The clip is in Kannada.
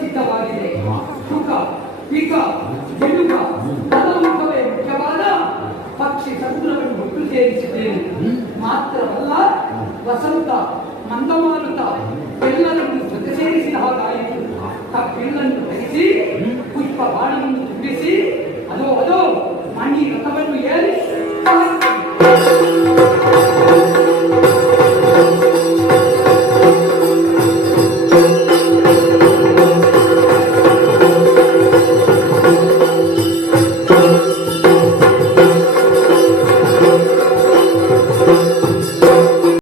ಸಿದ್ಧವಾಗಿದೆ. ಸುಖ ಪಿಕ ಗೆಲುಗ ಸೇರಿಸಿದ್ದೇನೆ ಮಾತ್ರವಲ್ಲ ವಸಂತ ಮಂದಮಾರುತ ಎಲ್ಲರನ್ನು ಜೊತೆ ಸೇರಿಸಿದ ಹಾಗಾಯಿತು. ತಪ್ಪೆಲ್ಲನ್ನು ತೆಗೆಸಿ ಪುಷ್ಪ ಬಾಣವನ್ನು